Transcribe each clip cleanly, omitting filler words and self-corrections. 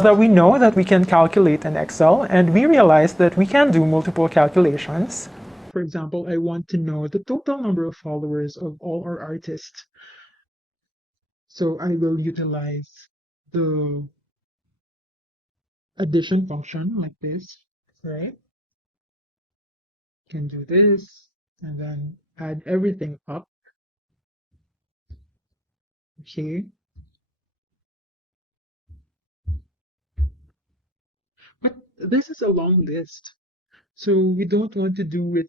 that we know that we can calculate in Excel, and we realize that we can do multiple calculations. For example, I want to know the total number of followers of all our artists. So I will utilize the addition function like this, right? Can do this and then add everything up. Okay. But this is a long list. So we don't want to do it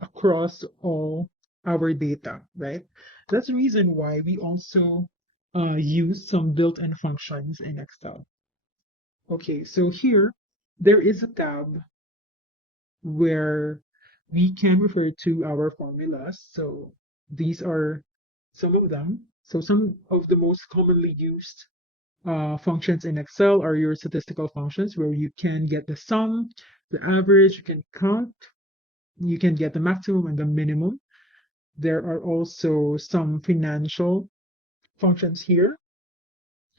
across all our data, right? That's the reason why we also use some built-in functions in Excel. Okay, so here there is a tab where we can refer to our formulas. So these are some of them. So some of the most commonly used functions in Excel are your statistical functions where you can get the sum, the average, you can count, you can get the maximum and the minimum. There are also some financial functions here.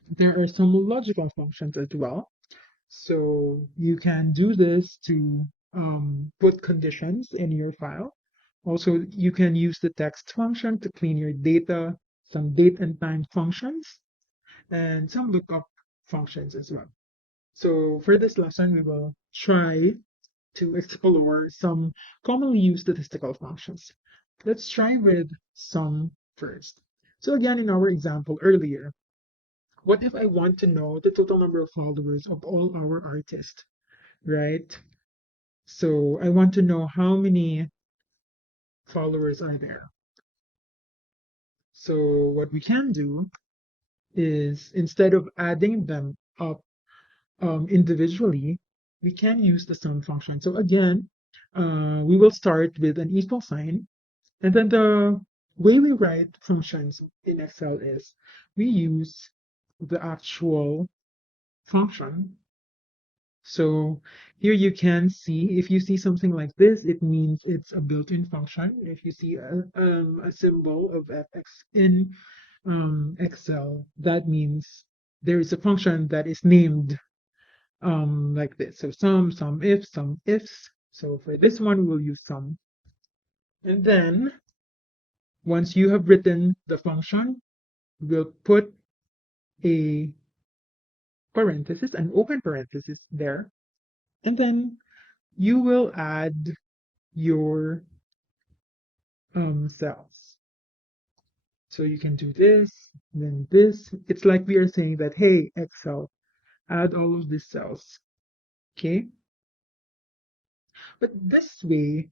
There are some logical functions as well. So you can do this to put conditions in your file. Also, you can use the text function to clean your data, some date and time functions, and some lookup functions as well. So for this lesson, we will try to explore some commonly used statistical functions. Let's try with sum first. So again, in our example earlier, what if I want to know the total number of followers of all our artists, right? So I want to know how many followers are there. So what we can do is instead of adding them up individually, we can use the sum function. So again, we will start with an equal sign. And then the way we write functions in Excel is we use the actual function. So here you can see, if you see something like this, it means it's a built-in function. If you see a symbol of fx in Excel, that means there is a function that is named like this. So some if, some ifs. So for this one, we will use sum. And then once you have written the function, we'll put a parenthesis, an open parenthesis there, and then you will add your cells. So you can do this, then this. It's like we are saying that, hey, Excel, add all of these cells. Okay. But this way,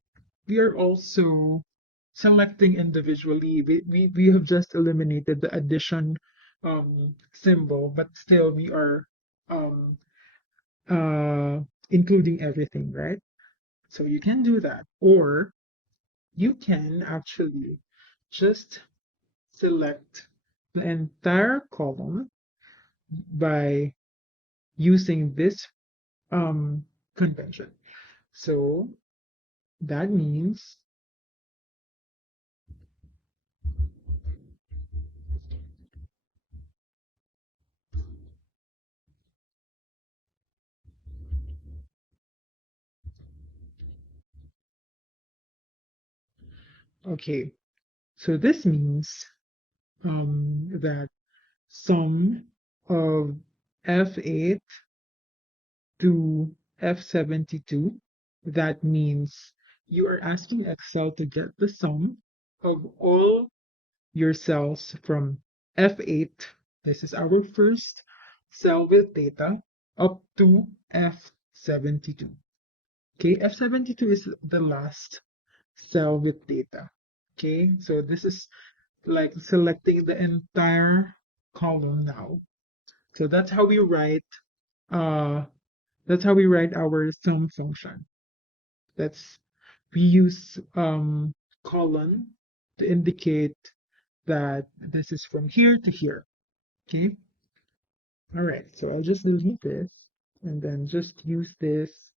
we are also selecting individually. We have just eliminated the addition symbol, but still we are um, uh, including everything, right? So you can do that. Or you can actually just select the entire column by using this convention. So that means, okay, so this means that sum of F8 to F72, that means you are asking Excel to get the sum of all your cells from F8, this is our first cell with data, up to F72. Okay, F72 is the last cell with data. Okay, so this is like selecting the entire column now. So uh that's how we write our sum function. That's we use colon to indicate that this is from here to here. Okay. All right. So I'll just delete this and then just use this.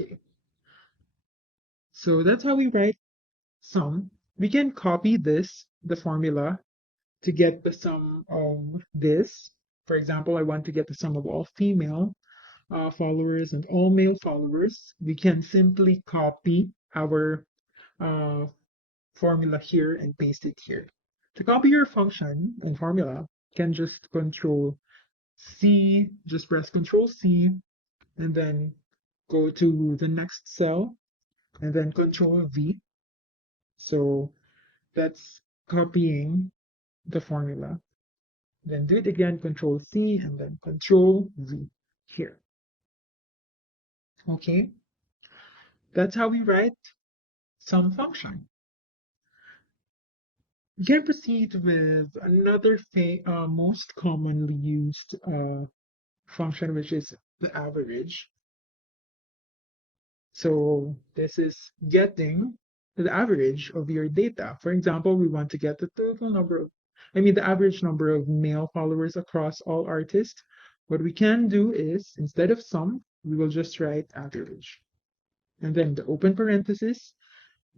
Okay. So that's how we write sum, we can copy the formula, to get the sum of this. For example, I want to get the sum of all female followers and all male followers. We can simply copy our uh, formula here and paste it here. To copy your function and formula, you can just control C, just press control C, and then go to the next cell, and then control V. So that's copying the formula. Then do it again, control C, and then control V here. Okay, that's how we write some function. We can proceed with another most commonly used function, which is the average. So this is getting the average of your data. For example, we want to get the total number of, the average number of male followers across all artists. What we can do is, instead of sum, we will just write average. And then the open parenthesis,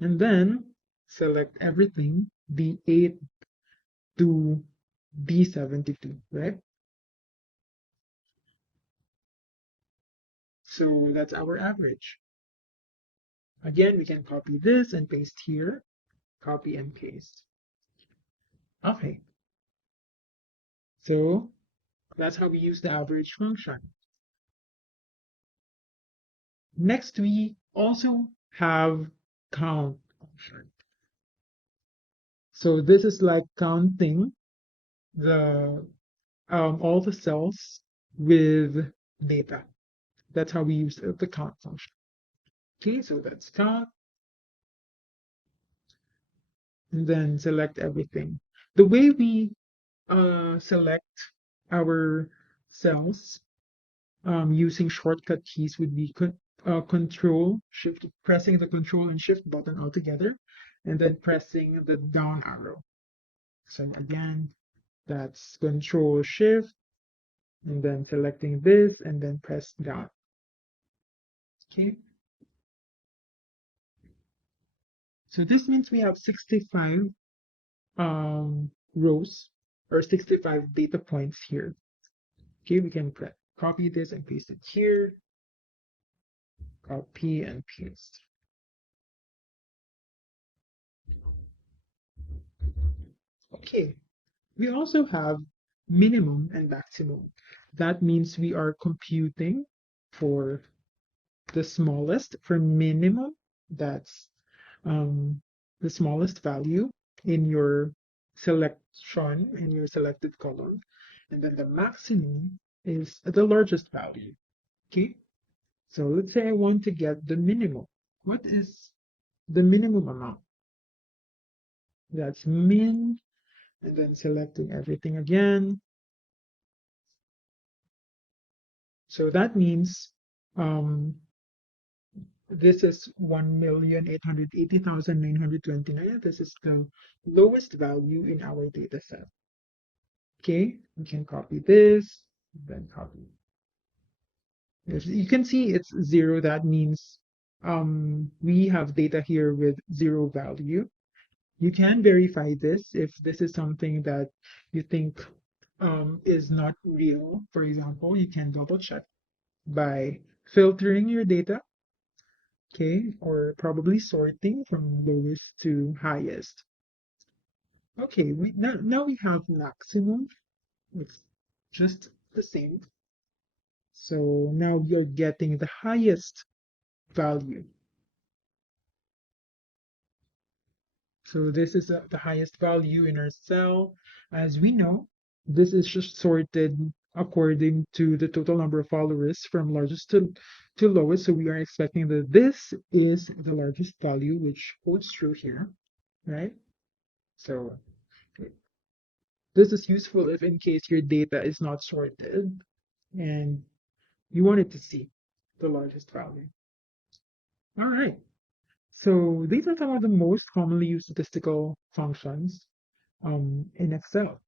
and then select everything, B8 to B72, right? So that's our average. Again, we can copy this and paste here, copy and paste. Okay, so that's how we use the average function. Next, we also have count function. So this is like counting the all the cells with data. That's how we use the count function. Okay, so that's count, and then select everything. The way we select our cells using shortcut keys would be control shift, pressing the control and shift button all together, and then pressing the down arrow. So again, that's control shift, and then selecting this, and then press down. Okay. So this means we have 65 rows or 65 data points here. Okay, we can copy this and paste it here. Copy and paste. Okay, we also have minimum and maximum. That means we are computing for the smallest. For minimum, that's the smallest value in your selection, in your selected column. And then the maximum is the largest value. Okay, so let's say I want to get the minimum. What is the minimum amount? That's min, and then selecting everything again. So that means this is 1,880,929. This is the lowest value in our data set. Okay, we can copy this, then copy. You can see it's 0. That means we have data here with 0 value. You can verify this if this is something that you think is not real. For example, you can double check by filtering your data, okay, or probably sorting from lowest to highest. Okay, now we have maximum. It's just the same. So now you're getting the highest value. So this is the highest value in our cell. As we know, this is just sorted according to the total number of followers from largest to lowest. So we are expecting that this is the largest value, which holds true here, right? So this is useful if in case your data is not sorted and you wanted to see the largest value. All right. So these are some of the most commonly used statistical functions in Excel.